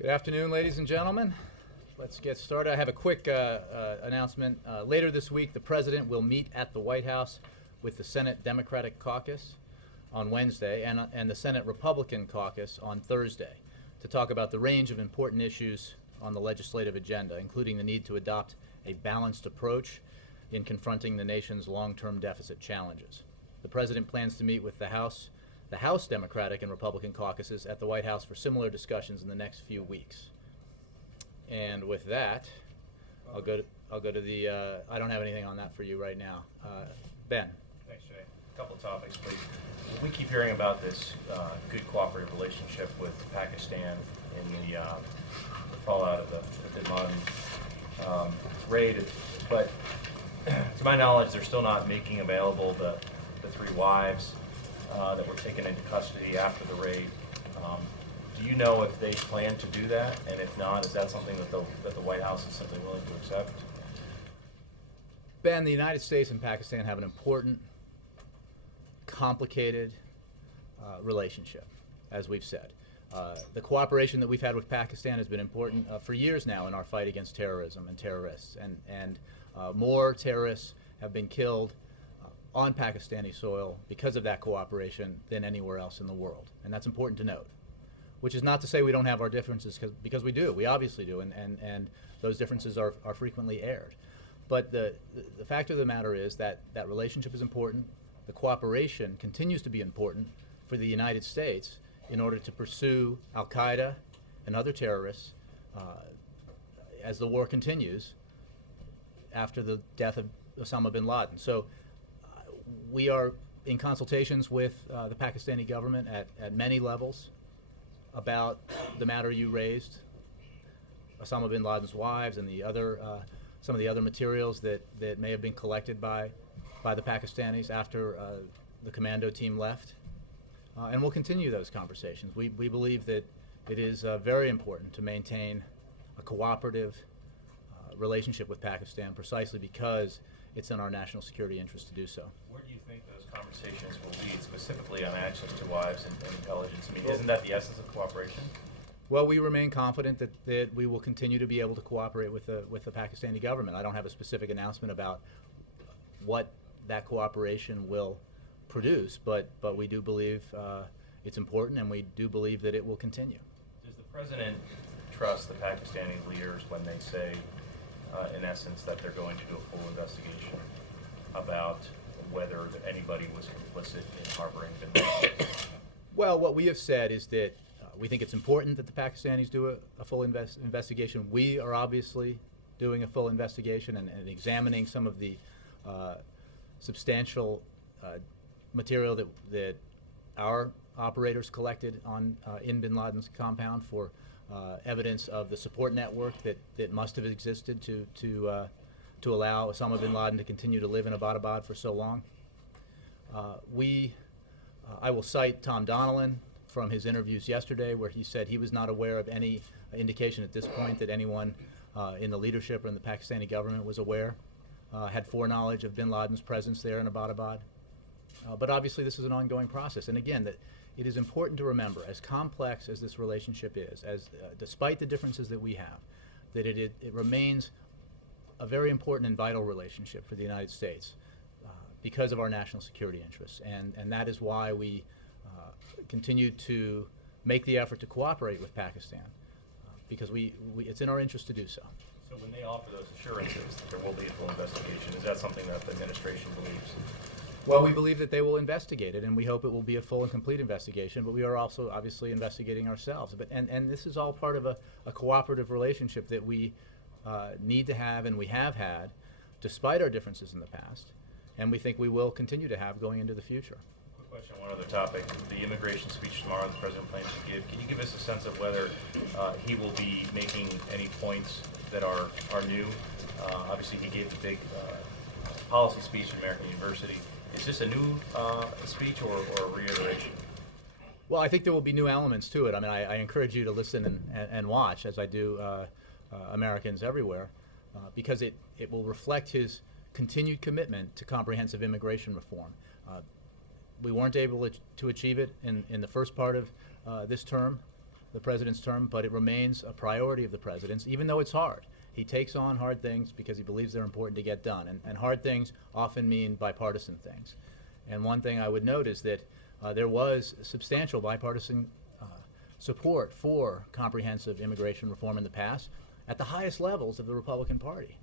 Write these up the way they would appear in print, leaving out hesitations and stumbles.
Good afternoon, ladies and gentlemen. Let's get started. I have a quick announcement. Later this week, the President will meet at the White House with the Senate Democratic Caucus on Wednesday and the Senate Republican Caucus on Thursday to talk about the range of important issues on the legislative agenda, including the need to adopt a balanced approach in confronting the nation's long-term deficit challenges. The President plans to meet with the House Democratic and Republican caucuses at the White House for similar discussions in the next few weeks. And with that, I'll go to the. I don't have anything on that for you right now. Ben. Thanks, Jay. A couple of topics, please. We keep hearing about this good cooperative relationship with Pakistan in the fallout of the bin Laden raid, but to my knowledge, they're still not making available the three wives that were taken into custody after the raid. Do you know if they plan to do that? And if not, is that something that the White House is simply willing to accept? Ben, the United States and Pakistan have an important, complicated relationship, as we've said. The cooperation that we've had with Pakistan has been important for years now in our fight against terrorism and terrorists. And more terrorists have been killed on Pakistani soil because of that cooperation than anywhere else in the world. And that's important to note. Which is not to say we don't have our differences, because we do. We obviously do, and those differences are frequently aired. But the fact of the matter is that that relationship is important. The cooperation continues to be important for the United States in order to pursue al-Qaeda and other terrorists as the war continues after the death of Osama bin Laden. So we are in consultations with the Pakistani government at many levels about the matter you raised, Osama bin Laden's wives and the other, some of the other materials that may have been collected by the Pakistanis after the commando team left. And we'll continue those conversations. We believe that it is very important to maintain a cooperative relationship with Pakistan precisely because it's in our national security interest to do so. Where do you think those conversations will lead, specifically on access to wives and intelligence? I mean, isn't that the essence of cooperation? Well, we remain confident that we will continue to be able to cooperate with the Pakistani government. I don't have a specific announcement about what that cooperation will produce, but we do believe it's important, and we do believe that it will continue. Does the President trust the Pakistani leaders when they say, in essence, that they're going to do a full investigation about whether anybody was complicit in harboring bin Laden? Well, what we have said is that we think it's important that the Pakistanis do a full investigation. We are obviously doing a full investigation and examining some of the substantial material that our operators collected in bin Laden's compound for evidence of the support network that must have existed to allow Osama bin Laden to continue to live in Abbottabad for so long. I will cite Tom Donilon from his interviews yesterday, where he said he was not aware of any indication at this point that anyone in the leadership or in the Pakistani government was aware, had foreknowledge of bin Laden's presence there in Abbottabad. But obviously this is an ongoing process. And again, that it is important to remember, as complex as this relationship is, despite the differences that we have, that it remains a very important and vital relationship for the United States because of our national security interests. And that is why we continue to make the effort to cooperate with Pakistan, because it's in our interest to do so. So when they offer those assurances that there will be a full investigation, is that something that the administration believes? Well, we believe that they will investigate it, and we hope it will be a full and complete investigation, but we are also obviously investigating ourselves. And this is all part of a cooperative relationship that we need to have and we have had, despite our differences in the past, and we think we will continue to have going into the future. Quick question on one other topic. The immigration speech tomorrow the President plans to give, can you give us a sense of whether he will be making any points that are new? Obviously, he gave the big policy speech at American University. Is this a new speech or a reiteration? Well, I think there will be new elements to it. I mean, I encourage you to listen and watch, as I do Americans everywhere, because it will reflect his continued commitment to comprehensive immigration reform. We weren't able to achieve it in the first part of this term. the president's term, but it remains a priority of the president's, even though it's hard. He takes on hard things because he believes they're important to get done, and hard things often mean bipartisan things. And one thing I would note is that there was substantial bipartisan support for comprehensive immigration reform in the past at the highest levels of the Republican Party,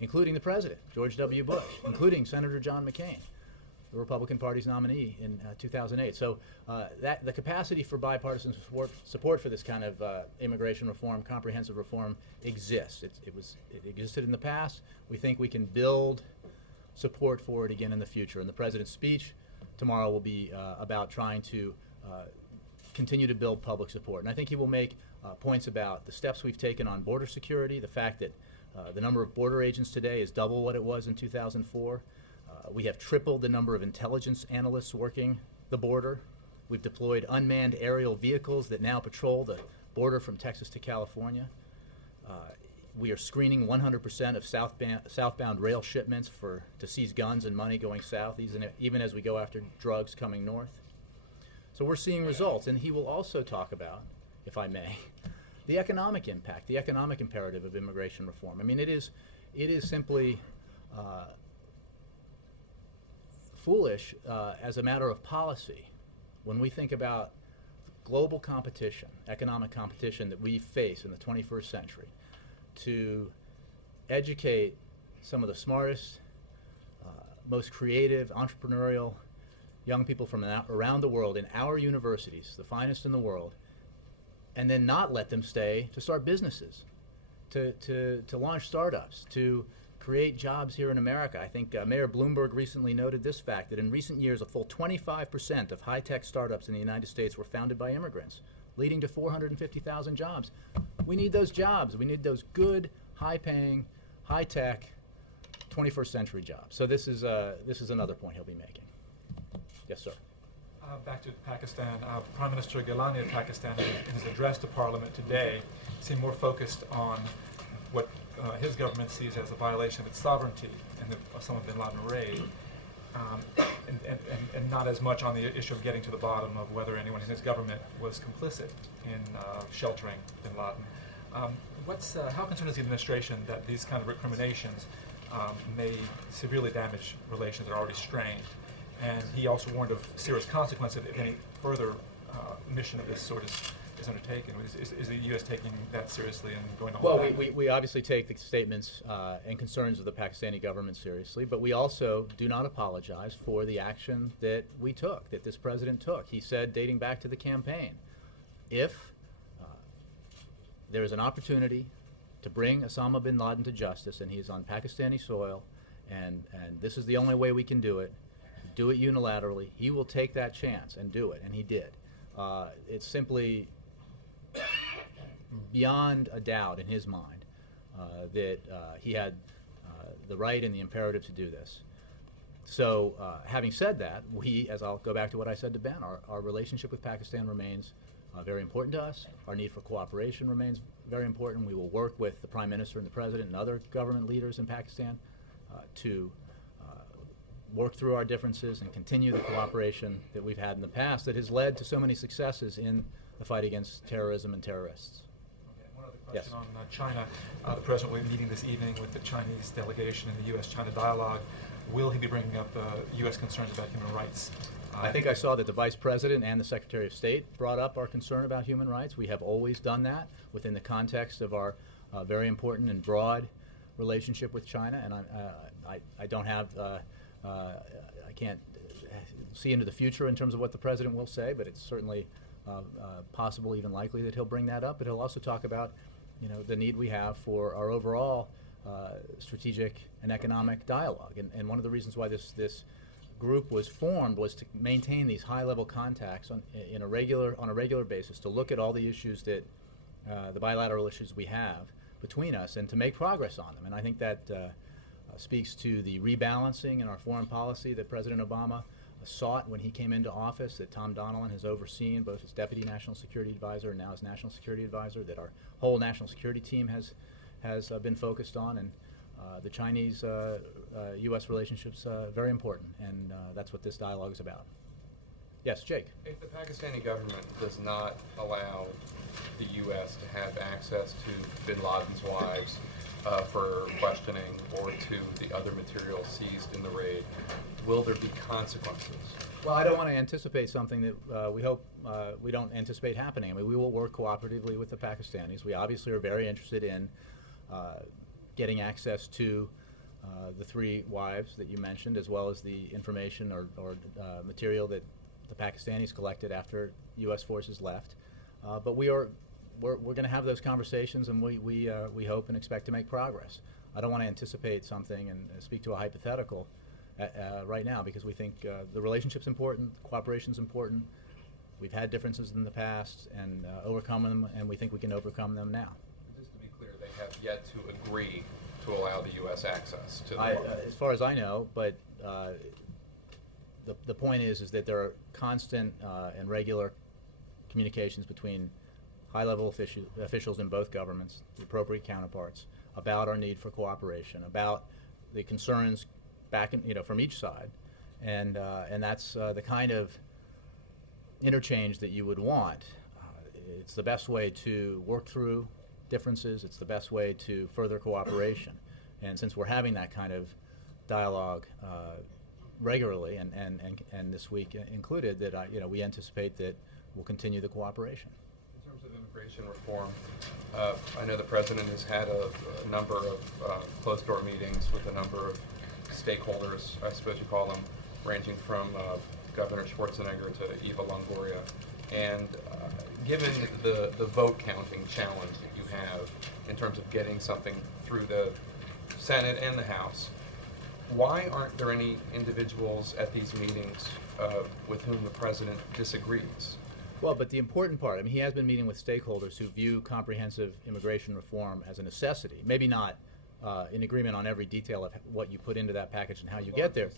including the president, George W. Bush, including Senator John McCain, the Republican Party's nominee in 2008. So that the capacity for bipartisan support for this kind of immigration reform, comprehensive reform, exists. It existed in the past. We think we can build support for it again in the future. And the president's speech tomorrow will be about trying to continue to build public support. And I think he will make points about the steps we've taken on border security, the fact that the number of border agents today is double what it was in 2004. We have tripled the number of intelligence analysts working the border. We've deployed unmanned aerial vehicles that now patrol the border from Texas to California. We are screening 100% of southbound rail shipments to seize guns and money going south, even as we go after drugs coming north. So we're seeing results, and he will also talk about, if I may, the economic impact, the economic imperative of immigration reform. I mean, it is simply foolish as a matter of policy when we think about global competition, economic competition that we face in the 21st century, to educate some of the smartest, most creative, entrepreneurial young people from around the world in our universities, the finest in the world, and then not let them stay to start businesses, to launch startups, to create jobs here in America. I think Mayor Bloomberg recently noted this fact, that in recent years, a full 25% of high-tech startups in the United States were founded by immigrants, leading to 450,000 jobs. We need those jobs. We need those good, high-paying, high-tech, 21st century jobs. So this is another point he'll be making. Yes, sir. Back to Pakistan. Prime Minister Gilani of Pakistan, in his address to Parliament today, seemed more focused on what his government sees as a violation of its sovereignty in the Osama bin Laden raid, and not as much on the issue of getting to the bottom of whether anyone in his government was complicit in sheltering bin Laden. How concerned is the administration that these kind of recriminations may severely damage relations that are already strained? And he also warned of serious consequences if any further mission of this sort is undertaken. Is the U.S. taking that seriously and going to hold that? We obviously take the statements and concerns of the Pakistani government seriously, but we also do not apologize for the action that we took, that this president took. He said, dating back to the campaign, if there is an opportunity to bring Osama bin Laden to justice, and he's on Pakistani soil, and this is the only way we can do it unilaterally, he will take that chance and do it, and he did. It's simply beyond a doubt in his mind that he had the right and the imperative to do this. So having said that, as I'll go back to what I said to Ben, our relationship with Pakistan remains very important to us. Our need for cooperation remains very important. We will work with the Prime Minister and the President and other government leaders in Pakistan to work through our differences and continue the cooperation that we've had in the past that has led to so many successes in the fight against terrorism and terrorists. Okay, one other question on China. The President will be meeting this evening with the Chinese delegation in the U.S.-China dialogue. Will he be bringing up U.S. concerns about human rights? I think I saw that the Vice President and the Secretary of State brought up our concern about human rights. We have always done that within the context of our very important and broad relationship with China, and I don't have I can't see into the future in terms of what the President will say, but it's certainly possible, even likely, that he'll bring that up. But he'll also talk about, the need we have for our overall strategic and economic dialogue. And one of the reasons why this group was formed was to maintain these high-level contacts on a regular basis, to look at all the issues that the bilateral issues we have between us, and to make progress on them. And I think that speaks to the rebalancing in our foreign policy that President Obama sought when he came into office, that Tom Donilon has overseen, both as Deputy National Security Advisor and now as National Security Advisor, that our whole national security team has been focused on. And the Chinese-U.S. relationship's very important, and that's what this dialogue is about. Yes, Jake. If the Pakistani government does not allow the U.S. to have access to bin Laden's wives for questioning or to the other material seized in the raid, will there be consequences? Well, I don't want to anticipate something that we hope we don't anticipate happening. I mean, we will work cooperatively with the Pakistanis. We obviously are very interested in getting access to the 3 wives that you mentioned, as well as the information or material that the Pakistanis collected after U.S. forces left. But we're going to have those conversations, and we hope and expect to make progress. I don't want to anticipate something and speak to a hypothetical right now, because we think the relationship's important, cooperation's important. We've had differences in the past and overcome them, and we think we can overcome them now. Just to be clear, they have yet to agree to allow the U.S. access to the as far as I know, but the point is that there are constant and regular communications between high-level officials in both governments, the appropriate counterparts, about our need for cooperation, about the concerns back from each side, and that's the kind of interchange that you would want. It's the best way to work through differences. It's the best way to further cooperation. And since we're having that kind of dialogue regularly, and this week included, that we anticipate that we'll continue the cooperation. In terms of immigration reform, I know the President has had a number of closed-door meetings with a number of stakeholders, I suppose you call them, ranging from Governor Schwarzenegger to Eva Longoria. And given the vote counting challenge that you have in terms of getting something through the Senate and the House, why aren't there any individuals at these meetings with whom the President disagrees? Well, but the important part, I mean, he has been meeting with stakeholders who view comprehensive immigration reform as a necessity. Maybe not in agreement on every detail of what you put into that package and how you get there,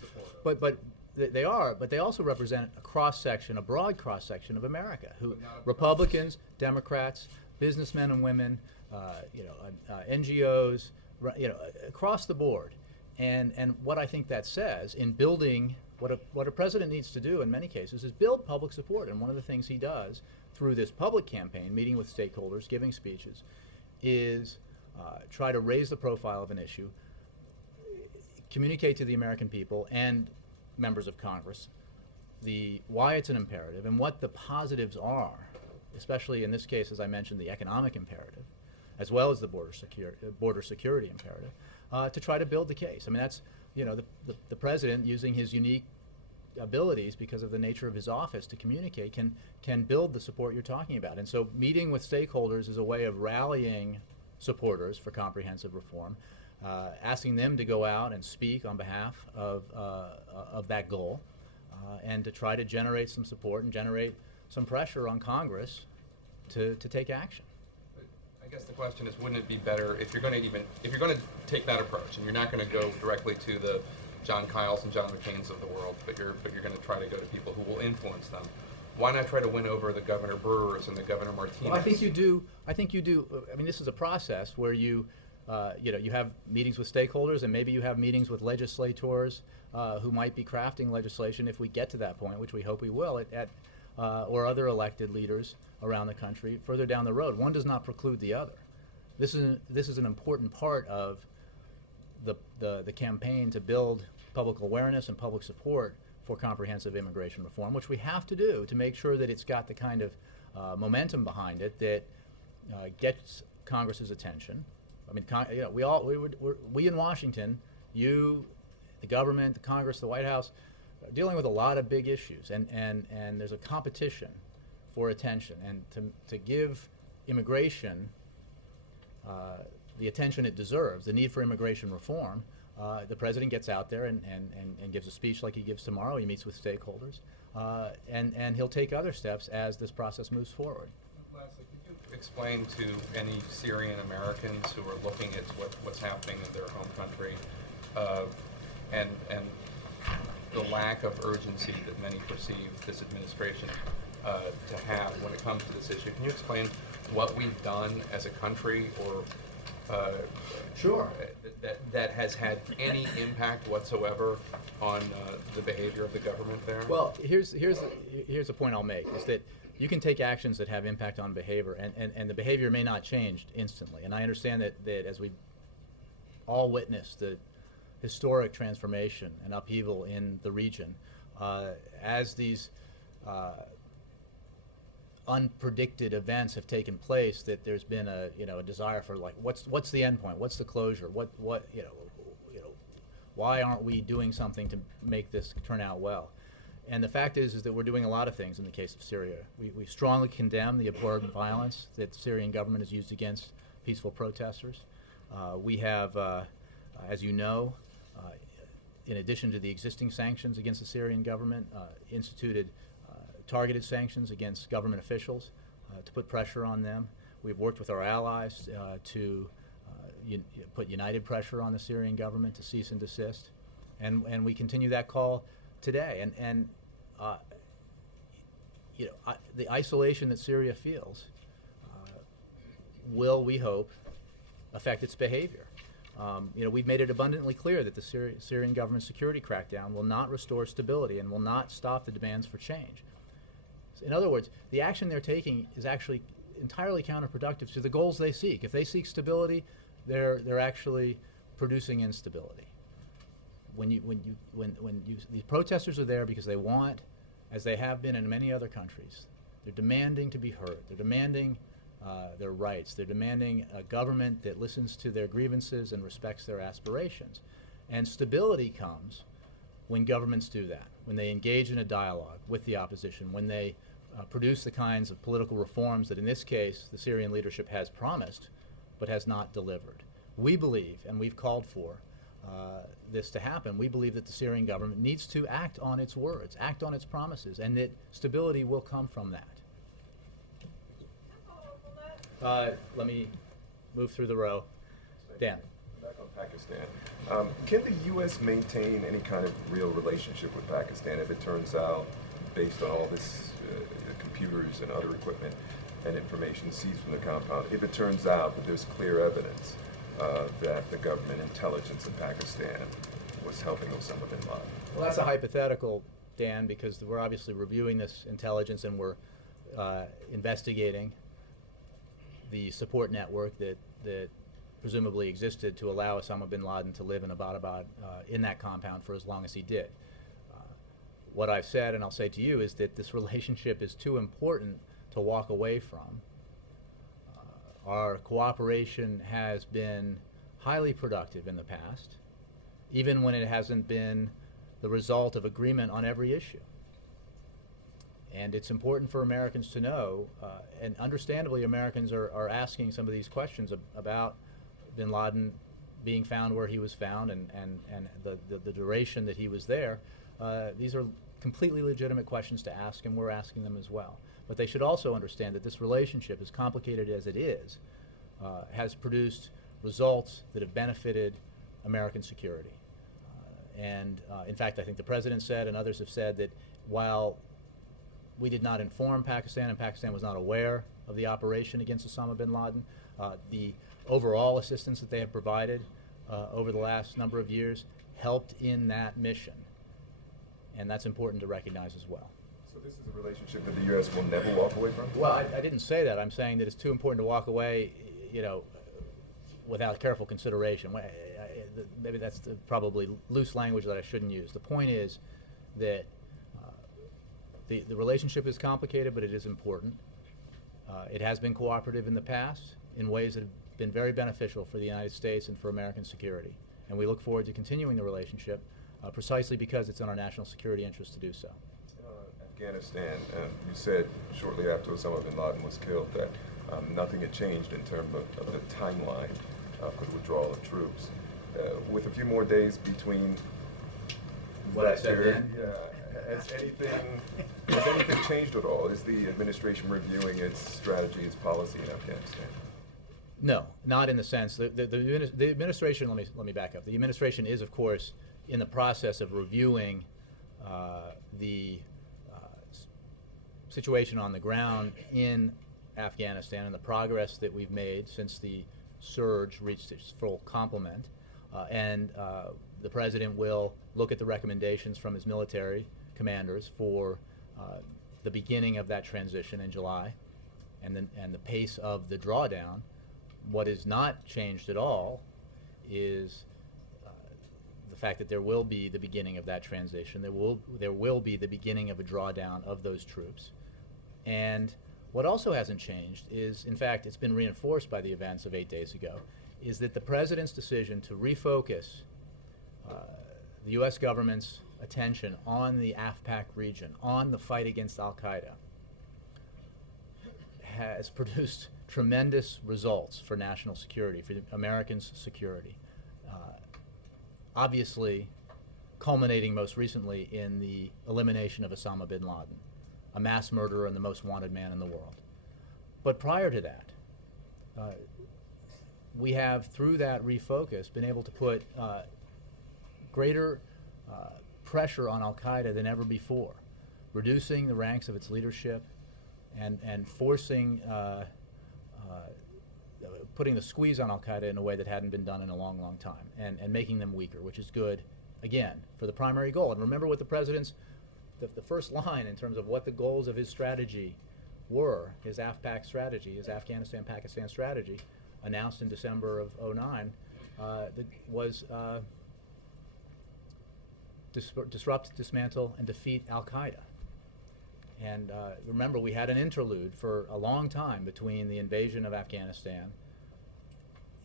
but they are. But they also represent a cross-section, a broad cross-section of America, who Republicans, Democrats, businessmen and women, NGOs, across the board. And what I think that says in building what a president needs to do in many cases is build public support. And one of the things he does through this public campaign, meeting with stakeholders, giving speeches, is try to raise the profile of an issue, communicate to the American people and members of Congress why it's an imperative and what the positives are, especially in this case, as I mentioned, the economic imperative, as well as the border security imperative, to try to build the case. I mean, that's the president, using his unique abilities because of the nature of his office to communicate, can build the support you're talking about. And so meeting with stakeholders is a way of rallying supporters for comprehensive reform, asking them to go out and speak on behalf of that goal, and to try to generate some support and generate some pressure on Congress to take action. I guess the question is, wouldn't it be better if you're going to take that approach, and you're not going to go directly to the John Kyles and John McCains of the world, but you're going to try to go to people who will influence them? Why not try to win over the Governor Brewers and the Governor Martinez? Well, I think you do. I mean, this is a process where you have meetings with stakeholders, and maybe you have meetings with legislators who might be crafting legislation if we get to that point, which we hope we will, or other elected leaders around the country further down the road. One does not preclude the other. This is an important part of the campaign to build public awareness and public support for comprehensive immigration reform, which we have to do to make sure that it's got the kind of momentum behind it that gets Congress's attention. I mean, we in Washington, you, the government, the Congress, the White House, are dealing with a lot of big issues, and there's a competition for attention, and to give immigration the attention it deserves, the need for immigration reform, the president gets out there and gives a speech like he gives tomorrow. He meets with stakeholders, and he'll take other steps as this process moves forward. Lastly, could you explain to any Syrian Americans who are looking at what's happening in their home country, and the lack of urgency that many perceive this administration to have when it comes to this issue? Can you explain what we've done as a country or Sure. that has had any impact whatsoever on the behavior of the government there? Well, here's the point I'll make, is that you can take actions that have impact on behavior, and the behavior may not change instantly. And I understand that as we all witnessed the historic transformation and upheaval in the region, as these unpredicted events have taken place, that there's been a desire for, like, what's the end point? What's the closure? What why aren't we doing something to make this turn out well? And the fact is that we're doing a lot of things in the case of Syria. We strongly condemn the abhorrent violence that the Syrian government has used against peaceful protesters. We have, as you know, in addition to the existing sanctions against the Syrian government, instituted targeted sanctions against government officials to put pressure on them. We've worked with our allies to put united pressure on the Syrian government to cease and desist, and we continue that call today. And the isolation that Syria feels will, we hope, affect its behavior. We've made it abundantly clear that the Syrian government security crackdown will not restore stability and will not stop the demands for change. In other words, the action they're taking is actually entirely counterproductive to the goals they seek. If they seek stability, they're actually producing instability. The protesters are there because they want, as they have been in many other countries, they're demanding to be heard. They're demanding their rights. They're demanding a government that listens to their grievances and respects their aspirations. And stability comes when governments do that, when they engage in a dialogue with the opposition, when they produce the kinds of political reforms that, in this case, the Syrian leadership has promised but has not delivered. We believe, and we've called for this to happen, we believe that the Syrian government needs to act on its words, act on its promises, and that stability will come from that. Let me move through the row. Dan. Back on Pakistan. Can the U.S. maintain any kind of real relationship with Pakistan if it turns out, based on all this computers and other equipment and information seized from the compound, if it turns out that there's clear evidence that the government intelligence in Pakistan was helping Osama bin Laden? Well, that's a hypothetical, Dan, because we're obviously reviewing this intelligence and we're investigating the support network that presumably existed to allow Osama bin Laden to live in Abbottabad in that compound for as long as he did. What I've said, and I'll say to you, is that this relationship is too important to walk away from. Our cooperation has been highly productive in the past, even when it hasn't been the result of agreement on every issue. And it's important for Americans to know, and understandably Americans are asking some of these questions about bin Laden being found where he was found and the duration that he was there. These are completely legitimate questions to ask, and we're asking them as well. But they should also understand that this relationship, as complicated as it is, has produced results that have benefited American security. In fact, I think the President said, and others have said, that while we did not inform Pakistan, and Pakistan was not aware of the operation against Osama bin Laden, the overall assistance that they have provided over the last number of years helped in that mission. And that's important to recognize as well. So this is a relationship that the U.S. will never walk away from? Well, I didn't say that. I'm saying that it's too important to walk away, without careful consideration. Maybe that's probably loose language that I shouldn't use. The point is that the relationship is complicated, but it is important. It has been cooperative in the past in ways that have been very beneficial for the United States and for American security. And we look forward to continuing the relationship precisely because it's in our national security interest to do so. Afghanistan, you said shortly after Osama bin Laden was killed that nothing had changed in terms of the timeline for the withdrawal of troops. With a few more days between What I said period, then? yeah, has anything changed at all? Is the administration reviewing its strategy, its policy in Afghanistan? No, not in the sense. The administration, let me back up. The administration is, of course, in the process of reviewing the situation on the ground in Afghanistan and the progress that we've made since the surge reached its full complement, and the president will look at the recommendations from his military commanders for the beginning of that transition in July, and the pace of the drawdown. What is not changed at all is the fact that there will be the beginning of that transition. There will be the beginning of a drawdown of those troops. And what also hasn't changed is, in fact, it's been reinforced by the events of 8 days ago, is that the president's decision to refocus the U.S. government's attention on the AfPak region, on the fight against al-Qaeda, has produced tremendous results for national security, for Americans' security. Obviously, culminating most recently in the elimination of Osama bin Laden, a mass murderer and the most wanted man in the world. But prior to that, we have, through that refocus, been able to put greater pressure on al-Qaeda than ever before, reducing the ranks of its leadership and forcing, putting the squeeze on al-Qaeda in a way that hadn't been done in a long, long time, and making them weaker, which is good, again, for the primary goal. And remember what the president's, the first line in terms of what the goals of his strategy were, his AfPak strategy, his Afghanistan-Pakistan strategy, announced in December of '09, was disrupt, dismantle, and defeat al-Qaeda. And remember, we had an interlude for a long time between the invasion of Afghanistan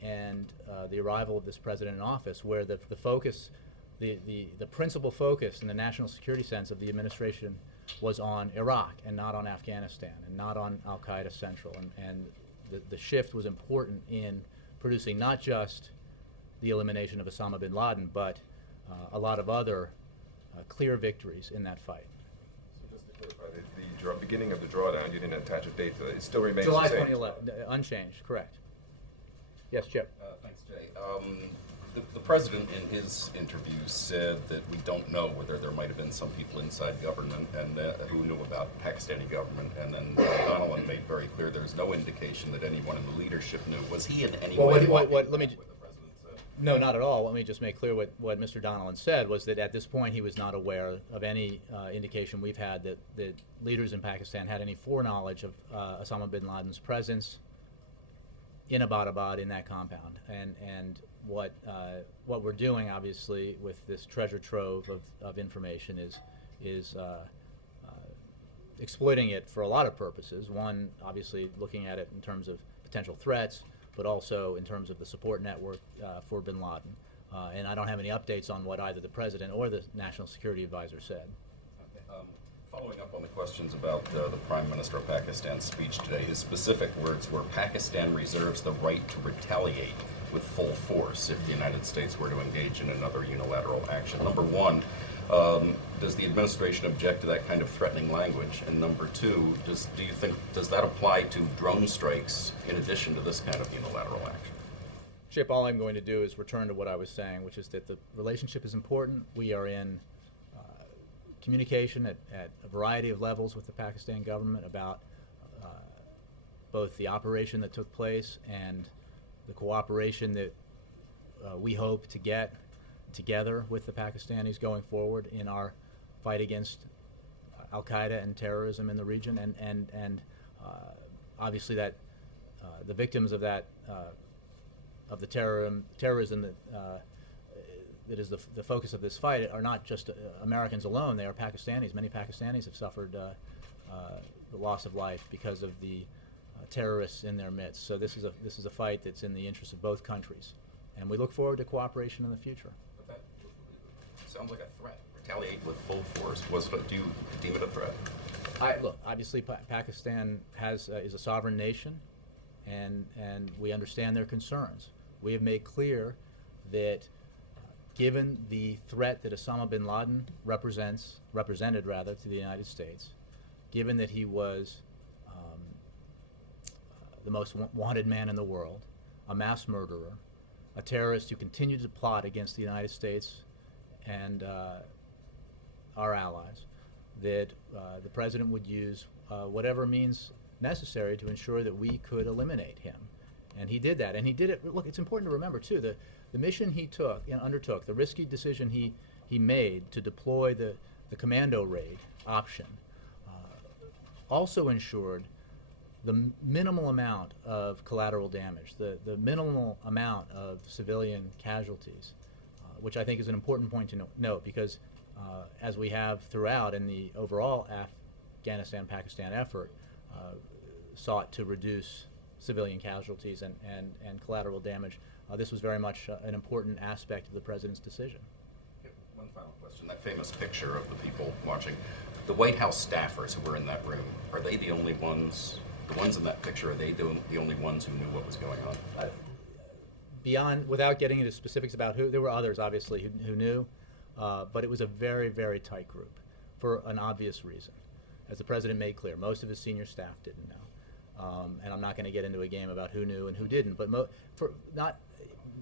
and the arrival of this president in office, where the focus, the principal focus in the national security sense of the administration was on Iraq and not on Afghanistan and not on al-Qaeda Central. And the shift was important in producing not just the elimination of Osama bin Laden, but a lot of other clear victories in that fight. So just to clarify, the beginning of the drawdown, you didn't attach a date to that. It still remains July the same. 2011, unchanged, correct. Yes, Chip. Thanks, Jay. The president in his interview said that we don't know whether there might have been some people inside government and who knew about Pakistani government, and then Donilon made very clear there's no indication that anyone in the leadership knew. Was he in any way? Let me. what the president said? No, not at all. Let me just make clear what Mr. Donilon said was that at this point he was not aware of any indication we've had that leaders in Pakistan had any foreknowledge of Osama bin Laden's presence in Abbottabad, in that compound. And what we're doing, obviously, with this treasure trove of information is exploiting it for a lot of purposes. One, obviously, looking at it in terms of potential threats, but also in terms of the support network for bin Laden. And I don't have any updates on what either the president or the National Security Advisor said. Following up on the questions about the Prime Minister of Pakistan's speech today, his specific words were Pakistan reserves the right to retaliate with full force if the United States were to engage in another unilateral action. Number one, does the administration object to that kind of threatening language? And number two, do you think, does that apply to drone strikes in addition to this kind of unilateral action? Chip, all I'm going to do is return to what I was saying, which is that the relationship is important. We are in communication at a variety of levels with the Pakistan government about both the operation that took place and the cooperation that we hope to get together with the Pakistanis going forward in our fight against al-Qaeda and terrorism in the region, and obviously that the victims of that of the terrorism that is the focus of this fight are not just Americans alone. They are Pakistanis. Many Pakistanis have suffered the loss of life because of the terrorists in their midst. So this is a fight that's in the interest of both countries, and we look forward to cooperation in the future. But that sounds like a threat. Retaliate with full force. Do you deem it a threat? Look, obviously Pakistan is a sovereign nation, and we understand their concerns. We have made clear that given the threat that Osama bin Laden represented to the United States, given that he was the most wanted man in the world, a mass murderer, a terrorist who continued to plot against the United States and our allies, that the president would use whatever means necessary to ensure that we could eliminate him. And he did that, and he did it. Look, it's important to remember too, the mission he undertook, the risky decision he made to deploy the commando raid option also ensured the minimal amount of collateral damage, the minimal amount of civilian casualties, which I think is an important point to note, because as we have throughout in the overall Afghanistan-Pakistan effort, sought to reduce civilian casualties and collateral damage. This was very much an important aspect of the President's decision. Okay, one final question. That famous picture of the people watching, the White House staffers who were in that room, are they the only ones, the ones in that picture, are they the only ones who knew what was going on? Beyond, without getting into specifics about who, there were others obviously who knew, but it was a very, very tight group for an obvious reason. As the President made clear, most of his senior staff didn't know. And I'm not going to get into a game about who knew and who didn't, but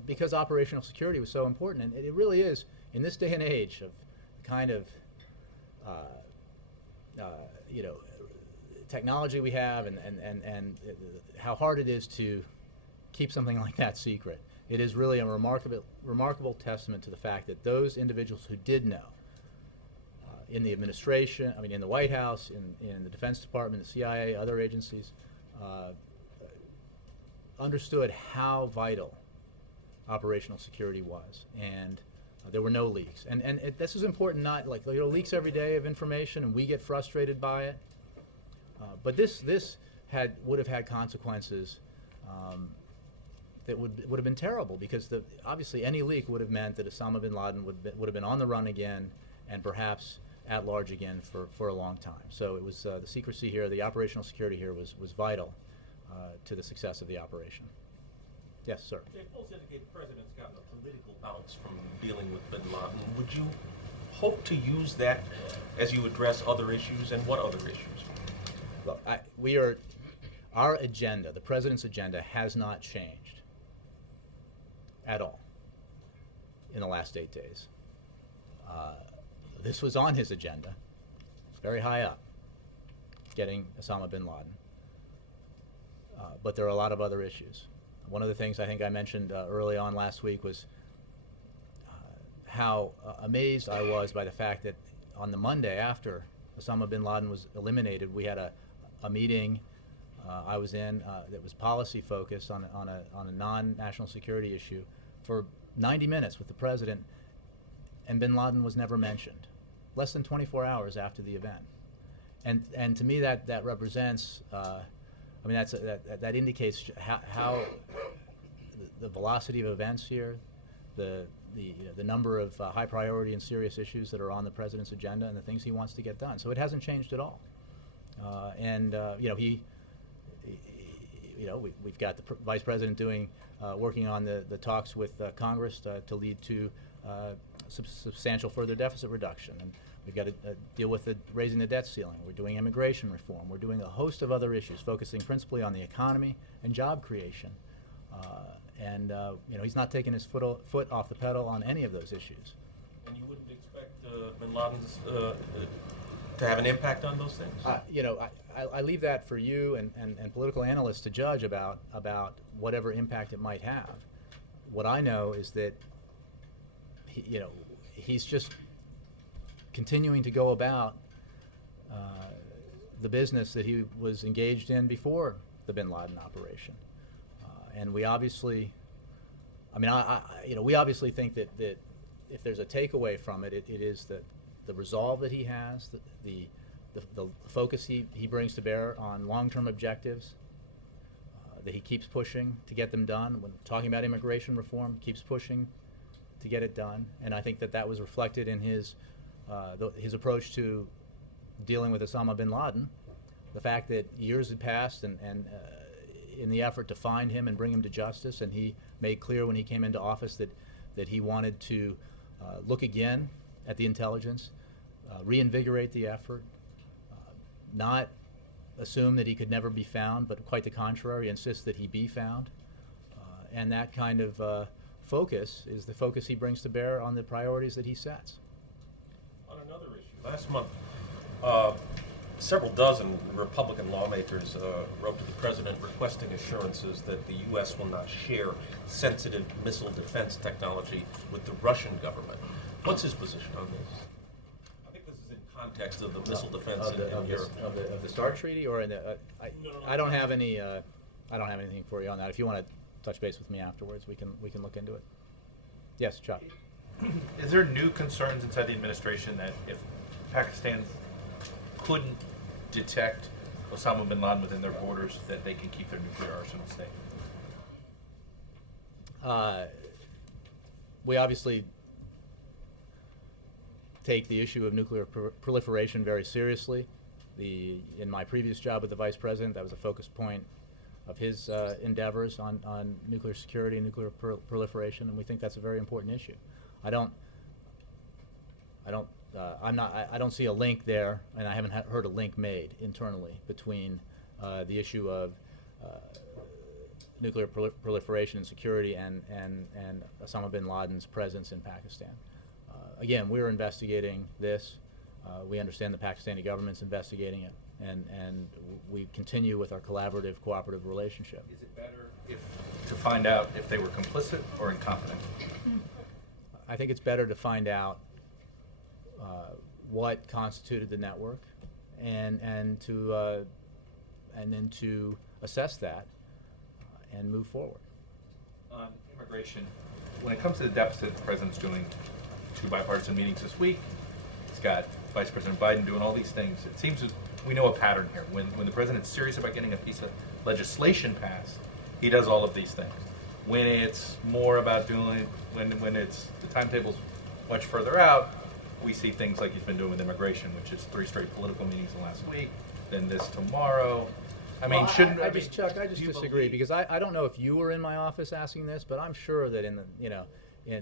because operational security was so important, and it really is, in this day and age of kind of technology we have and how hard it is to keep something like that secret. It is really a remarkable testament to the fact that those individuals who did know, in the administration, I mean in the White House, in the Defense Department, the CIA, other agencies, understood how vital operational security was, and there were no leaks. And this is important, not like there are leaks every day of information, and we get frustrated by it. But this would have had consequences that would have been terrible, because obviously any leak would have meant that Osama bin Laden would have been on the run again, and perhaps at large again for a long time. So it was the secrecy here, the operational security here was vital to the success of the operation. Yes, sir. If polls indicate the president's gotten a political bounce from dealing with bin Laden, would you hope to use that as you address other issues, and what other issues? Look, our agenda, the president's agenda, has not changed at all in the last 8 days. This was on his agenda, very high up, getting Osama bin Laden. But there are a lot of other issues. One of the things I think I mentioned early on last week was how amazed I was by the fact that on the Monday after Osama bin Laden was eliminated, we had a meeting I was in that was policy focused on a non-national security issue for 90 minutes with the president, and bin Laden was never mentioned, less than 24 hours after the event. And to me that represents, I mean that indicates how the velocity of events here, the number of high priority and serious issues that are on the president's agenda, and the things he wants to get done. So it hasn't changed at all. We've got the vice president working on the talks with Congress to lead to substantial further deficit reduction, and we've got to deal with raising the debt ceiling. We're doing immigration reform. We're doing a host of other issues, focusing principally on the economy and job creation. He's not taking his foot off the pedal on any of those issues. And you wouldn't expect bin Laden's to have an impact on those things? I leave that for you and political analysts to judge about whatever impact it might have. What I know is that he's just continuing to go about the business that he was engaged in before the bin Laden operation. And we obviously, we obviously think that if there's a takeaway from it, it is the resolve that he has, the focus he brings to bear on long-term objectives, that he keeps pushing to get them done. When talking about immigration reform, keeps pushing to get it done. And I think that was reflected in his approach to dealing with Osama bin Laden. The fact that years had passed and in the effort to find him and bring him to justice, and he made clear when he came into office that he wanted to look again at the intelligence, reinvigorate the effort, not assume that he could never be found, but quite the contrary, insist that he be found. And that kind of focus is the focus he brings to bear on the priorities that he sets. On another issue, last month, several dozen Republican lawmakers wrote to the president requesting assurances that the U.S. will not share sensitive missile defense technology with the Russian government. What's his position on this? I think this is in context of the missile defense in Europe. Of the START treaty, or in the? I don't have any. I don't have anything for you on that. If you want to touch base with me afterwards, we can look into it. Yes, Chuck. Is there new concerns inside the administration that if Pakistan couldn't detect Osama bin Laden within their borders, that they can keep their nuclear arsenal safe? We obviously take the issue of nuclear proliferation very seriously. In my previous job with the Vice President, that was a focus point of his endeavors on nuclear security and nuclear proliferation, and we think that's a very important issue. I don't see a link there, and I haven't heard a link made internally between the issue of nuclear proliferation and security and Osama bin Laden's presence in Pakistan. Again, we're investigating this. We understand the Pakistani government's investigating it, and we continue with our collaborative, cooperative relationship. Is it better to find out if they were complicit or incompetent? I think it's better to find out what constituted the network, and then to assess that and move forward. On immigration, when it comes to the deficit, the president's doing 2 bipartisan meetings this week. He's got Vice President Biden doing all these things. It seems that we know a pattern here. When the president's serious about getting a piece of legislation passed, he does all of these things. When it's more about doing, when it's the timetable's much further out, we see things like he's been doing with immigration, which is 3 straight political meetings in the last week, then this tomorrow. I mean, Chuck, I just disagree, because I don't know if you were in my office asking this, but I'm sure that in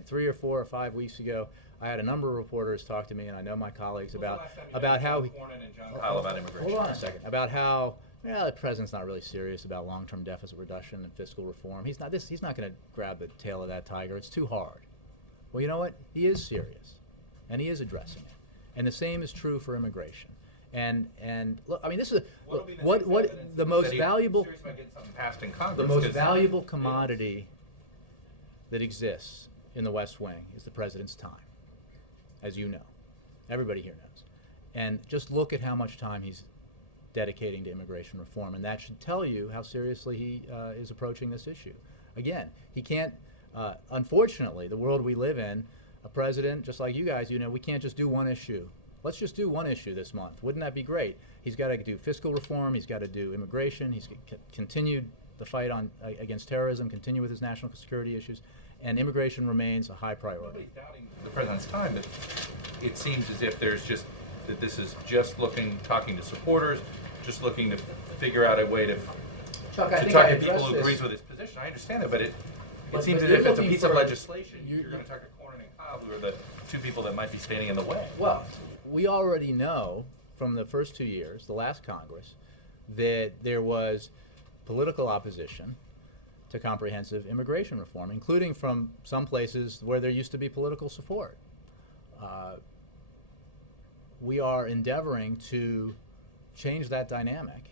3 or 4 or 5 weeks ago, I had a number of reporters talk to me, and I know my colleagues about how about immigration. Hold on a second. About how the president's not really serious about long-term deficit reduction and fiscal reform. He's not going to grab the tail of that tiger. It's too hard. Well, you know what? He is serious, and he is addressing it. And the same is true for immigration. And look, I mean, this is what the most valuable commodity that exists in the West Wing is the president's time, as you know. Everybody here knows. And just look at how much time he's dedicating to immigration reform, and that should tell you how seriously he is approaching this issue. Again, he can't, unfortunately, the world we live in, a president, just like you guys, we can't just do one issue. Let's just do one issue this month. Wouldn't that be great? He's got to do fiscal reform, he's got to do immigration, he's continued the fight against terrorism, continue with his national security issues, and immigration remains a high priority. Nobody's doubting the president's time, but it seems as if that this is just talking to supporters, just looking to figure out a way to Chuck, talk to people who agrees with his position. I understand that, but it seems as if it's a piece of legislation. You're going to talk to Cornyn and Cobb, who are the 2 people that might be standing in the way. Well, we already know from the first 2 years, the last Congress, that there was political opposition to comprehensive immigration reform, including from some places where there used to be political support. We are endeavoring to change that dynamic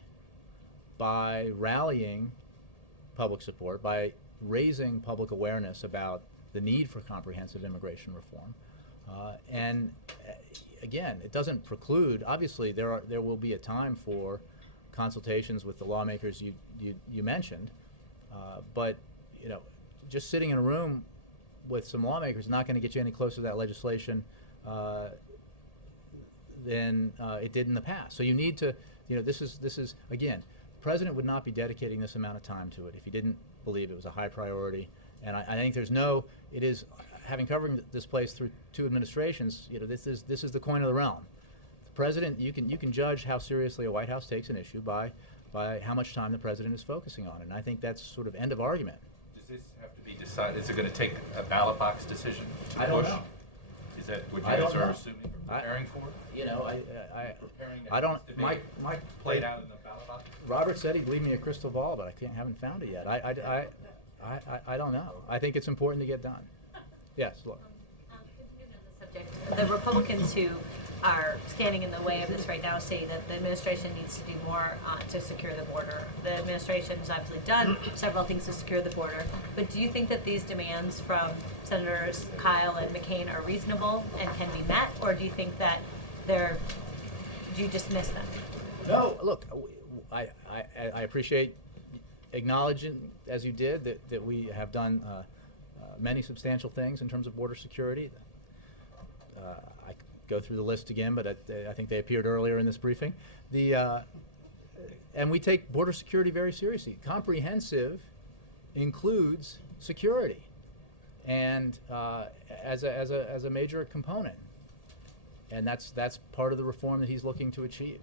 by rallying public support, by raising public awareness about the need for comprehensive immigration reform. Again, it doesn't preclude, obviously there will be a time for consultations with the lawmakers you mentioned, but just sitting in a room with some lawmakers is not going to get you any closer to that legislation than it did in the past. So you need to, this is again, the president would not be dedicating this amount of time to it if he didn't believe it was a high priority. And I think it is, having covered this place through 2 administrations, this is the coin of the realm. The president, you can judge how seriously a White House takes an issue by how much time the president is focusing on it. And I think that's sort of end of argument. Does this have to be decided? Is it going to take a ballot box decision to I don't push? know. Is that what you I don't guys are know. assuming or preparing for? I don't. Mike played out in the ballot box. Robert said he'd leave me a crystal ball, but I haven't found it yet. I don't know. I think it's important to get done. Yes, look. Continuing on the subject, the Republicans who are standing in the way of this right now say that the administration needs to do more to secure the border. The administration has obviously done several things to secure the border, but do you think that these demands from Senators Kyle and McCain are reasonable and can be met, or do you think that do you dismiss them? No, look, I appreciate acknowledging, as you did, that we have done many substantial things in terms of border security. I could go through the list again, but I think they appeared earlier in this briefing. And we take border security very seriously. Comprehensive includes security, and as a major component. And that's part of the reform that he's looking to achieve.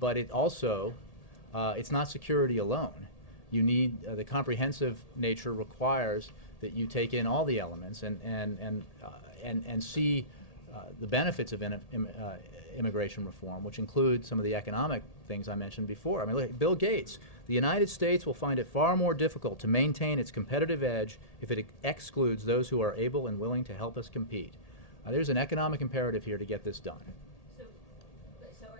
But it also, it's not security alone. You need, the comprehensive nature requires that you take in all the elements and see the benefits of immigration reform, which include some of the economic things I mentioned before. I mean, look, Bill Gates, the United States will find it far more difficult to maintain its competitive edge if it excludes those who are able and willing to help us compete. There's an economic imperative here to get this done. So it sounds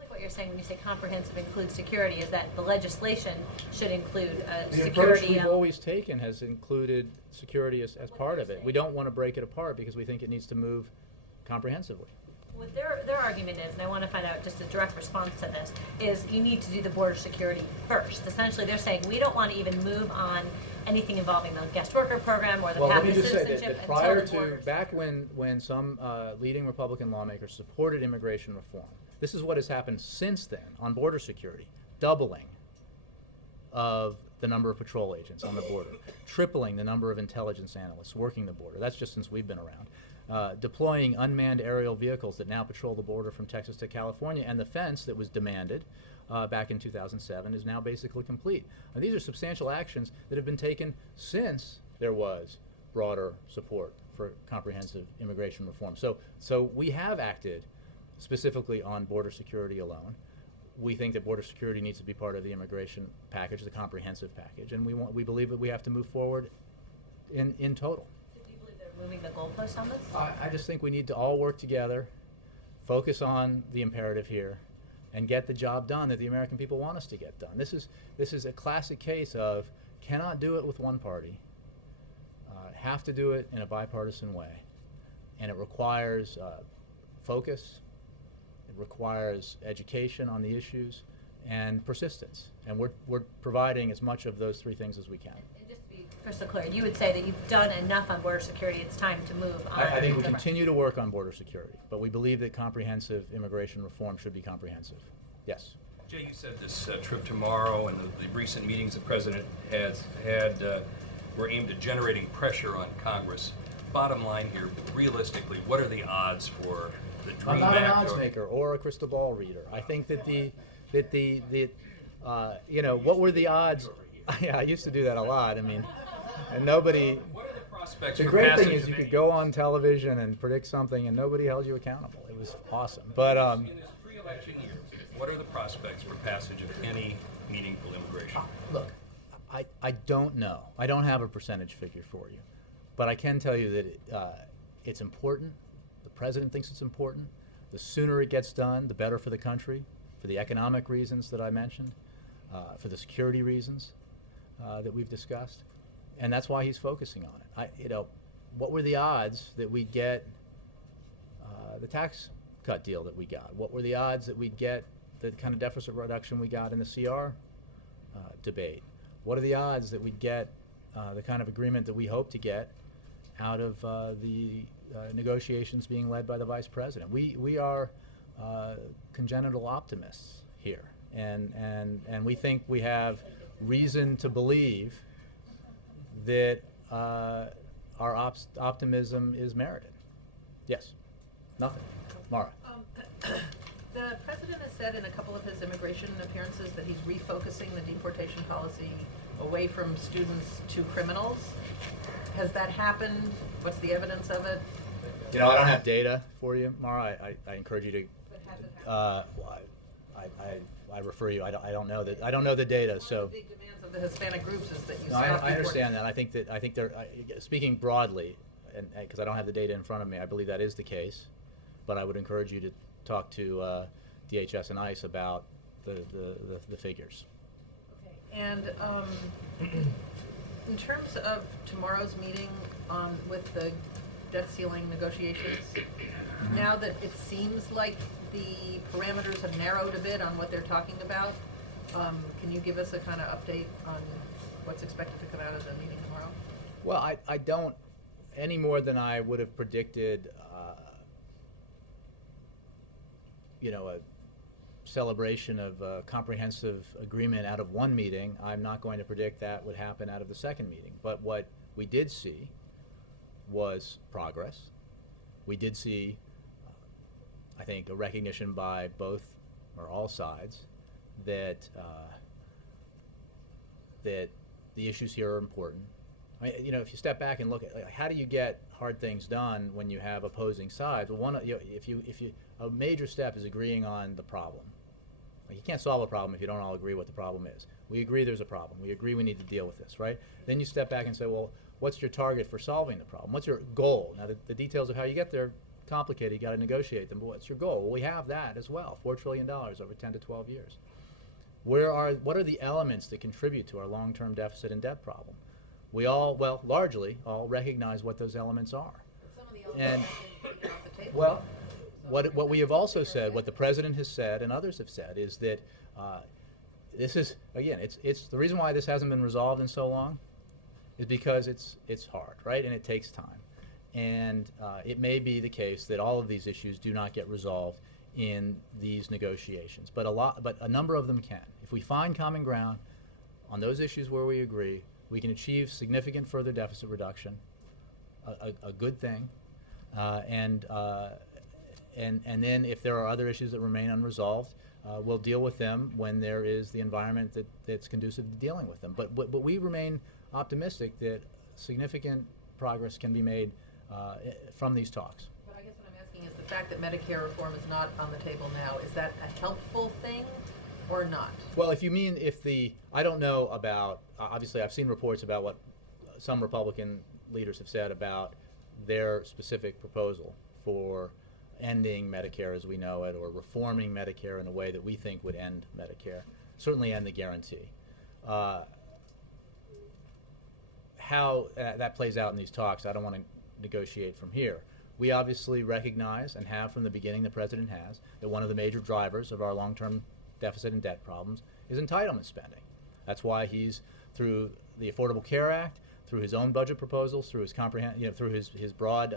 like what you're saying when you say comprehensive includes security is that the legislation should include The security. approach we've always taken has included security as part of it. We don't want to break it apart because we think it needs to move comprehensively. What their argument is, and I want to find out just a direct response to this, is you need to do the border security first. Essentially, they're saying we don't want to even move on anything involving the guest worker program or the path to citizenship that prior until the to, back when some leading Republican lawmakers supported immigration reform, this is what has happened since then on border security. Doubling of the number of patrol agents on the border, tripling the number of intelligence analysts working the border. That's just since we've been around. Deploying unmanned aerial vehicles that now patrol the border from Texas to California, and the fence that was demanded back in 2007 is now basically complete. Now, these are substantial actions that have been taken since there was broader support for comprehensive immigration reform. So we have acted specifically on border security alone. We think that border security needs to be part of the immigration package, the comprehensive package, and we believe that we have to move forward in total. So do you believe they're moving the goalposts on this? I just think we need to all work together, focus on the imperative here, and get the job done that the American people want us to get done. This is a classic case of cannot do it with one party, have to do it in a bipartisan way, and it requires focus, it requires education on the issues, and persistence. And we're providing as much of those three things as we can. And just to be crystal clear, you would say that you've done enough on border security, it's time to move on. I think we continue to work on border security, but we believe that comprehensive immigration reform should be comprehensive. Yes? Jay, you said this trip tomorrow and the recent meetings the President has had were aimed at generating pressure on Congress. Bottom line here, realistically, what are the odds for the DREAM I'm not an Act odds maker or a crystal ball reader. I think that what were the odds? Yeah, I used to do that a lot. I mean, and nobody. What are the prospects The for great thing passage is of you could any- go on television and predict something, and nobody held you accountable. It was awesome. But in this pre-election year, what are the prospects for passage of any meaningful immigration? look, I don't know. I don't have a percentage figure for you, but I can tell you that it's important. The president thinks it's important. The sooner it gets done, the better for the country, for the economic reasons that I mentioned, for the security reasons that we've discussed, and that's why he's focusing on it. What were the odds that we'd get the tax cut deal that we got? What were the odds that we'd get the kind of deficit reduction we got in the CR debate? What are the odds that we'd get the kind of agreement that we hope to get out of the negotiations being led by the Vice President? We are congenital optimists here, and we think we have reason to believe that our optimism is merited. Yes? Nothing. Mara? The president has said in a couple of his immigration appearances that he's refocusing the deportation policy away from students to criminals. Has that happened? What's the evidence of it? I don't have data for you, Mara. I encourage you to. But has it happened? I refer you. I don't know that. I don't know the data. One So. of the big demands of the Hispanic groups is that you No, stop I understand that. I think they're speaking broadly, and because I don't have the data in front of me, I believe that is the case. but I would encourage you to talk to DHS and ICE about the figures. Okay. And in terms of tomorrow's meeting with the debt ceiling negotiations, now that it seems like the parameters have narrowed a bit on what they're talking about, can you give us a kind of update on what's expected to come out of the meeting tomorrow? Well, I don't, any more than I would have predicted, you know, a celebration of a comprehensive agreement out of one meeting. I'm not going to predict that would happen out of the second meeting. But what we did see was progress. We did see, I think, a recognition by both or all sides that that the issues here are important. I mean, you know, if you step back and look at, like, how do you get hard things done when you have opposing sides? Well, one, you know, if you a major step is agreeing on the problem. Like, you can't solve a problem if you don't all agree what the problem is. We agree there's a problem. We agree we need to deal with this, right? Then you step back and say, well, what's your target for solving the problem? What's your goal? Now, the details of how you get there are complicated. You got to negotiate them. But what's your goal? Well, we have that as well. $4 trillion over 10 to 12 years. What are the elements that contribute to our long-term deficit and debt problem? We all, well, largely all recognize what those elements are. Some of the And, elements have been off the table. well, what we have also said, what the president has said and others have said, is that this is, again, it's the reason why this hasn't been resolved in so long is because it's hard, right? And it takes time. And it may be the case that all of these issues do not get resolved in these negotiations, but a number of them can. If we find common ground on those issues where we agree, we can achieve significant further deficit reduction, a good thing, and then if there are other issues that remain unresolved, we'll deal with them when there is the environment that's conducive to dealing with them. But we remain optimistic that significant progress can be made from these talks. But I guess what I'm asking is the fact that Medicare reform is not on the table now, is that a helpful thing or not? Well, if you mean I don't know about, obviously I've seen reports about what some Republican leaders have said about their specific proposal for ending Medicare as we know it, or reforming Medicare in a way that we think would end Medicare, certainly end the guarantee. How that plays out in these talks, I don't want to negotiate from here. We obviously recognize, and have from the beginning, the president has, that one of the major drivers of our long-term deficit and debt problems is entitlement spending. That's why he's, through the Affordable Care Act, through his own budget proposals, through his through his broad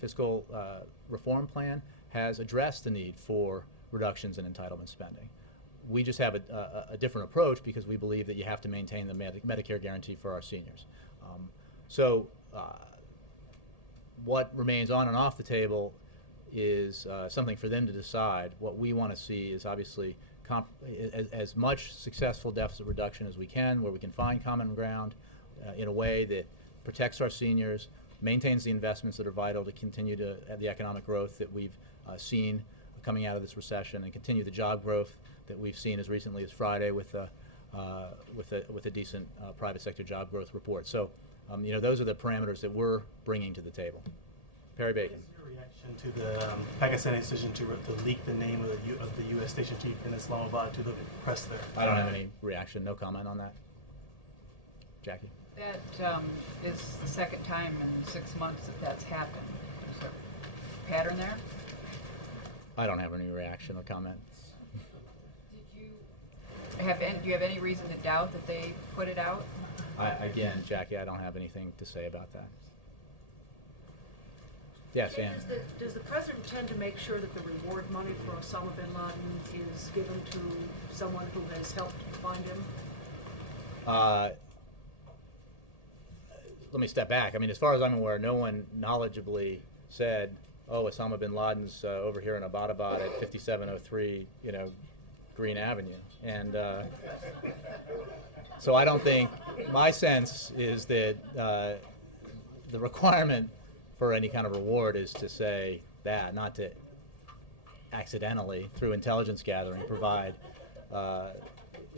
fiscal reform plan, has addressed the need for reductions in entitlement spending. We just have a different approach because we believe that you have to maintain the Medicare guarantee for our seniors. What remains on and off the table is something for them to decide. What we want to see is obviously as much successful deficit reduction as we can, where we can find common ground in a way that protects our seniors, maintains the investments that are vital to continue to have the economic growth that we've seen coming out of this recession, and continue the job growth that we've seen as recently as Friday with a decent private sector job growth report. So, you know, those are the parameters that we're bringing to the table. Perry Bacon. What is your reaction to the Pakistani decision to leak the name of the U.S. station chief in Islamabad to the press there? I don't have any reaction. No comment on that. Jackie. That is the second time in 6 months that's happened. Is there a pattern there? I don't have any reaction or comment. Do you have any reason to doubt that they put it out? Again, Jackie, I don't have anything to say about that. Yes, Ann. Does the president tend to make sure that the reward money for Osama bin Laden is given to someone who has helped find him? Let me step back. I mean, as far as I'm aware, no one knowledgeably said, "Oh, Osama bin Laden's over here in Abbottabad at 5703, you know, Green Avenue," and so I don't think. My sense is that the requirement for any kind of reward is to say that, not to accidentally, through intelligence gathering, provide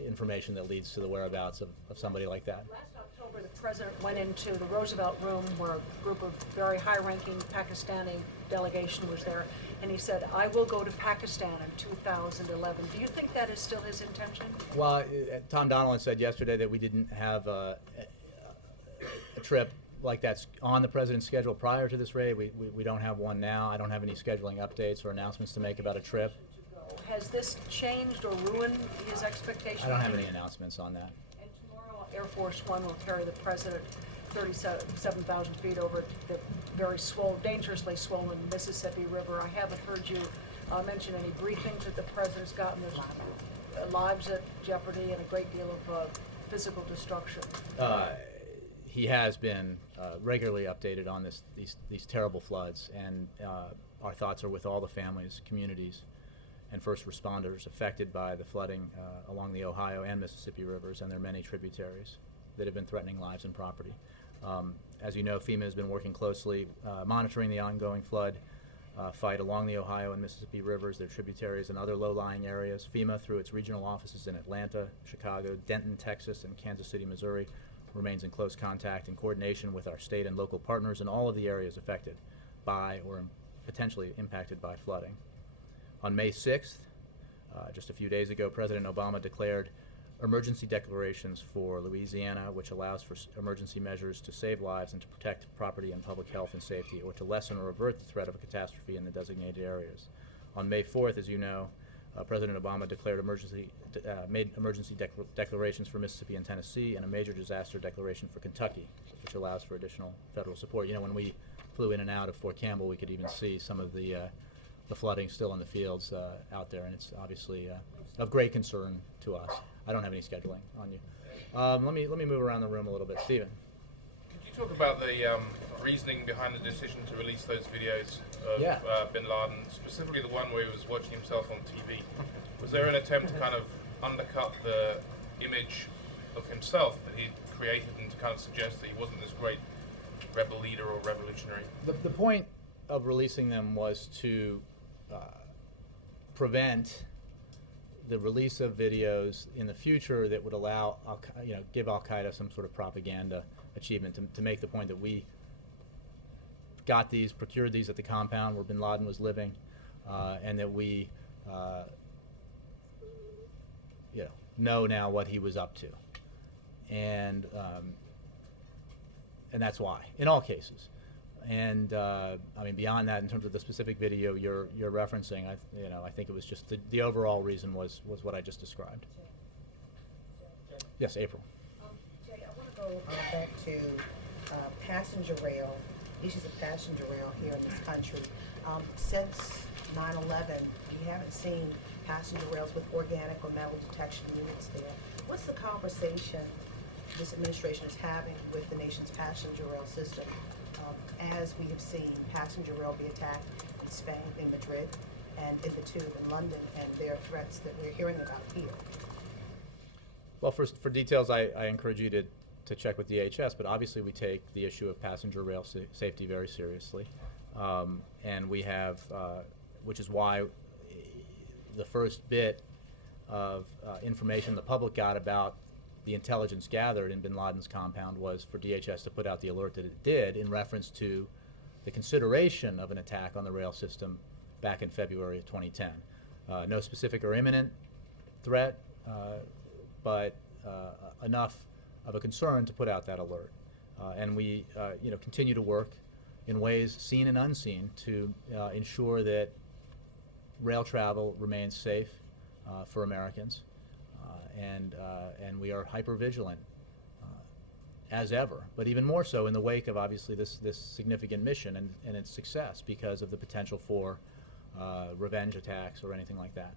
information that leads to the whereabouts of somebody like that. Last October, the president went into the Roosevelt Room where a group of very high-ranking Pakistani delegation was there, and he said, "I will go to Pakistan in 2011." Do you think that is still his intention? Well, Tom Donilon said yesterday that we didn't have a trip like that's on the president's schedule prior to this raid. We don't have one now. I don't have any scheduling updates or announcements to make about a trip. Has this changed or ruined his expectations? I don't have any announcements on that. And tomorrow, Air Force One will carry the president 37,000 feet over the very dangerously swollen Mississippi River. I haven't heard you mention any briefings that the president's gotten. There's lives at jeopardy and a great deal of physical destruction. He has been regularly updated on these terrible floods, and our thoughts are with all the families, communities, and first responders affected by the flooding along the Ohio and Mississippi rivers and their many tributaries that have been threatening lives and property. As you know, FEMA has been working closely monitoring the ongoing flood fight along the Ohio and Mississippi rivers, their tributaries, and other low-lying areas. FEMA, through its regional offices in Atlanta, Chicago, Denton, Texas, and Kansas City, Missouri, remains in close contact and coordination with our state and local partners in all of the areas affected by or potentially impacted by flooding. On May 6th, just a few days ago, President Obama declared emergency declarations for Louisiana, which allows for emergency measures to save lives and to protect property and public health and safety, or to lessen or avert the threat of a catastrophe in the designated areas. On May 4th, as you know, President Obama declared made emergency declarations for Mississippi and Tennessee, and a major disaster declaration for Kentucky, which allows for additional federal support. You know, when we flew in and out of Fort Campbell, we could even see some of the flooding still in the fields out there, and it's obviously of great concern to us. I don't have any scheduling on you. Let me move around the room a little bit. Stephen. Could you talk about the reasoning behind the decision to release those videos of bin Laden, specifically the one where he was watching himself on TV? Was there an attempt to kind of undercut the image of himself that he created and to kind of suggest that he wasn't this great rebel leader or revolutionary? The point of releasing them was to prevent the release of videos in the future that would allow, give Al Qaeda some sort of propaganda achievement to make the point that we got these, procured these at the compound where bin Laden was living, and that we, know now what he was up to, and that's why, in all cases. And I mean, beyond that, in terms of the specific video you're referencing, I think it was just the overall reason was what I just described. Yes, April. Jay, I want to go back to passenger rail, issues of passenger rail here in this country. Since 9/11, we haven't seen passenger rails with organic or metal detection units there. What's the conversation this administration is having with the nation's passenger rail system, as we have seen passenger rail be attacked in Spain, in Madrid, and in the Tube in London, and there are threats that we're hearing about here? Well, for details, I encourage you to check with DHS, but obviously we take the issue of passenger rail safety very seriously. And we have, which is why the first bit of information the public got about the intelligence gathered in bin Laden's compound was for DHS to put out the alert that it did in reference to the consideration of an attack on the rail system back in February of 2010. No specific or imminent threat, but enough of a concern to put out that alert. And we continue to work in ways seen and unseen to ensure that rail travel remains safe for Americans. And we are hyper-vigilant as ever, but even more so in the wake of obviously this significant mission and its success because of the potential for revenge attacks or anything like that.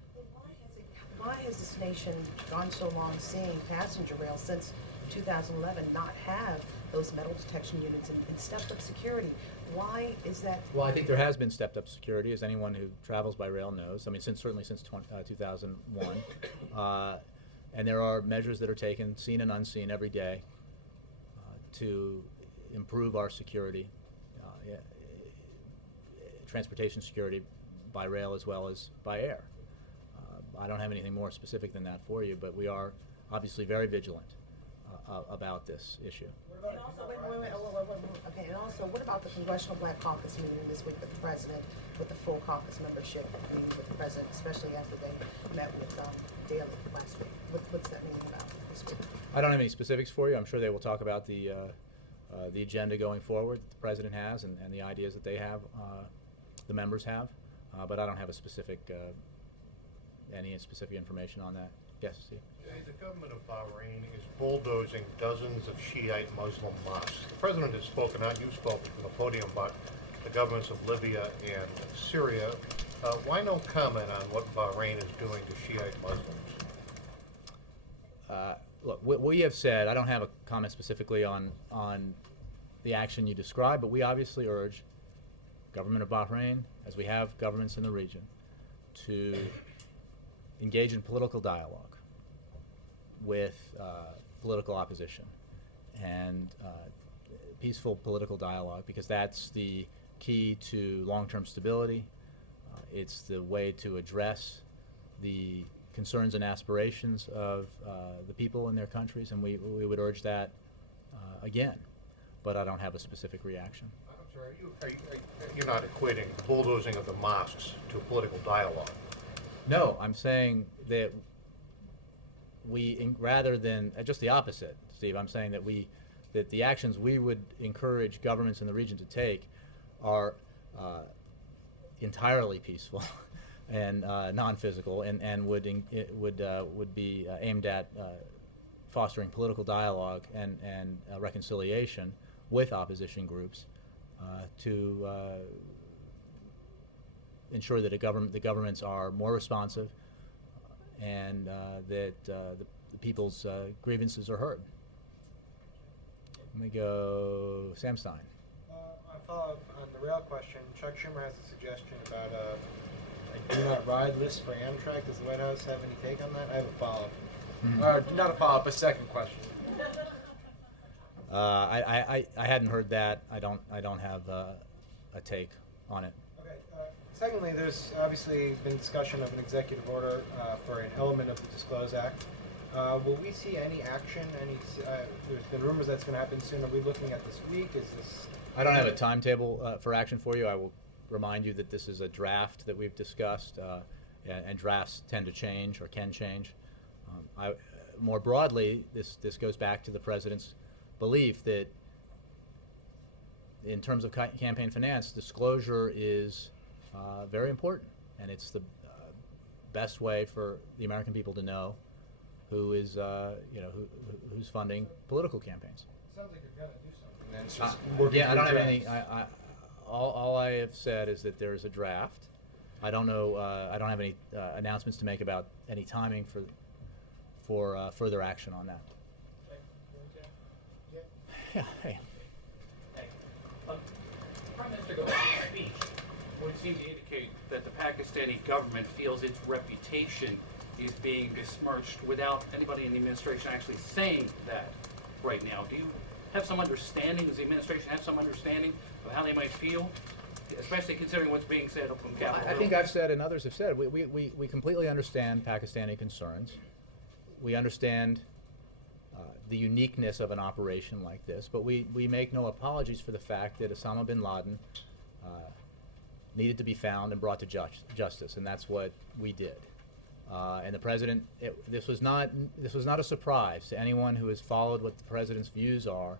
Why has this nation gone so long seeing passenger rail since 2011 not have those metal detection units and stepped up security? Why is that? Well, I think there has been stepped up security, as anyone who travels by rail knows. I mean, certainly since 2001. And there are measures that are taken, seen and unseen, every day to improve our security, transportation security by rail as well as by air. I don't have anything more specific than that for you, but we are obviously very vigilant about this issue. And also, okay, and also, what about the Congressional Black Caucus meeting this week with the president, with the full caucus membership meeting with the president, especially after they met with Daley last week? What's that meeting about this week? I don't have any specifics for you. I'm sure they will talk about the agenda going forward that the president has and the ideas that they have, the members have, but I don't have a specific, any specific information on that. Yes, Steve? The government of Bahrain is bulldozing dozens of Shiite Muslim mosques. The president has spoken out, you've spoken from the podium about the governments of Libya and Syria. Why no comment on what Bahrain is doing to Shiite Muslims? Look, we have said, I don't have a comment specifically on the action you described, but we obviously urge government of Bahrain, as we have governments in the region, to engage in political dialogue with political opposition and peaceful political dialogue, because that's the key to long-term stability. It's the way to address the concerns and aspirations of the people in their countries, and we would urge that again, but I don't have a specific reaction. I'm sorry, you're not equating the bulldozing of the mosques to a political dialogue? No, I'm saying that rather than just the opposite, Steve. I'm saying that the actions we would encourage governments in the region to take are entirely peaceful and non-physical, and would be aimed at fostering political dialogue and reconciliation with opposition groups to ensure that the governments are more responsive and that the people's grievances are heard. Let me go, Sam Stein. I follow up on the rail question. Chuck Schumer has a suggestion about a do not ride list for Amtrak. Does the White House have any take on that? I have a follow-up. Not a follow-up, a second question. I hadn't heard that. I don't have a take on it. Okay. Secondly, there's obviously been discussion of an executive order for an element of the Disclose Act. Will we see any action? There's been rumors that's going to happen soon. Are we looking at this week? Is this? I don't have a timetable for action for you. I will remind you that this is a draft that we've discussed, and drafts tend to change or can change. More broadly, this goes back to the president's belief that in terms of campaign finance, disclosure is very important, and it's the best way for the American people to know who is, who's funding political campaigns. It sounds like you're going to do something. Then it's just yeah, I don't have any. All I have said is that there is a draft. I don't know. I don't have any announcements to make about any timing for further action on that. Yeah. Hey. Prime Minister Ghanomi's speech would seem to indicate that the Pakistani government feels its reputation is being besmirched without anybody in the administration actually saying that right now. Do you have some understanding, does the administration have some understanding of how they might feel, especially considering what's being said from Capitol Hill? I think I've said and others have said, we completely understand Pakistani concerns. We understand the uniqueness of an operation like this, but we make no apologies for the fact that Osama bin Laden needed to be found and brought to justice, and that's what we did. And the president, this was not a surprise to anyone who has followed what the president's views are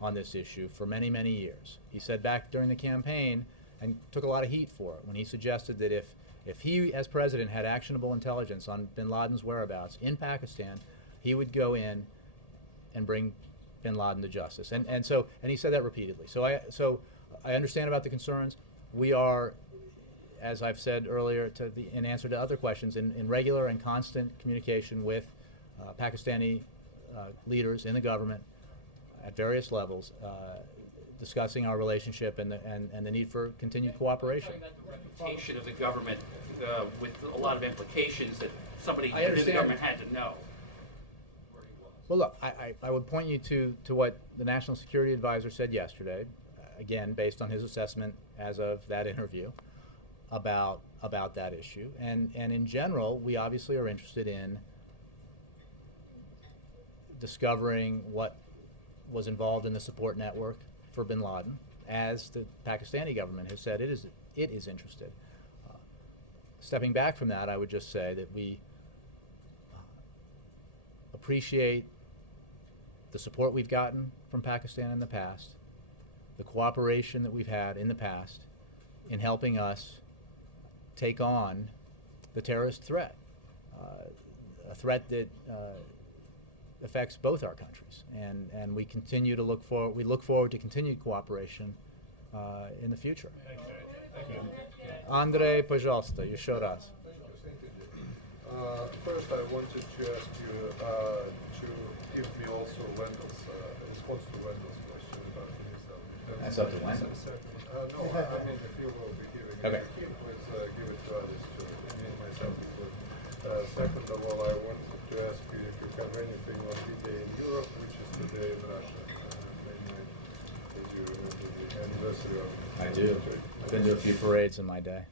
on this issue for many, many years. He said back during the campaign, and took a lot of heat for it, when he suggested that if he, as president, had actionable intelligence on bin Laden's whereabouts in Pakistan, he would go in and bring bin Laden to justice. And he said that repeatedly. So I understand about the concerns. We are, as I've said earlier, in answer to other questions, in regular and constant communication with Pakistani leaders in the government at various levels, discussing our relationship and the need for continued cooperation. Talking about the reputation of the government with a lot of implications that somebody I in this understand. government had to know. Well, look, I would point you to what the National Security Advisor said yesterday, again, based on his assessment as of that interview, about that issue. And in general, we obviously are interested in discovering what was involved in the support network for bin Laden, as the Pakistani government has said it is interested. Stepping back from that, I would just say that we appreciate the support we've gotten from Pakistan in the past, the cooperation that we've had in the past in helping us take on the terrorist threat, a threat that affects both our countries, and we continue to look forward to continued cooperation in the future. Andrei, пожалуйста, еще раз. First, I wanted to ask you to give me also Wendell's response to Wendell's question about the missile. That's up to Wendell. No, I mean, if you will be giving Okay. it to him, please give it to others too. I mean, myself included. Second of all, I wanted to ask you if you have anything on D-Day in Europe, which is today in Russia. Mainly, did you remember the anniversary of? I do. I've been to a few parades in my day.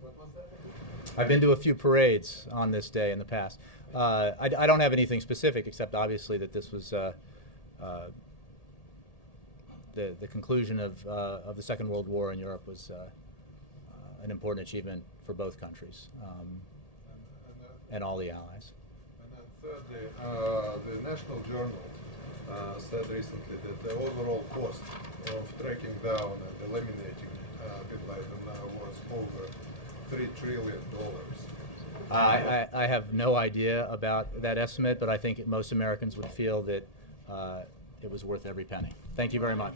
What was that? I've been to a few parades on this day in the past. I don't have anything specific, except obviously that this was the conclusion of the Second World War in Europe was an important achievement for both countries and all the allies. And then thirdly, the National Journal said recently that the overall cost of tracking down and eliminating bin Laden was over $3 trillion. I have no idea about that estimate, but I think most Americans would feel that it was worth every penny. Thank you very much.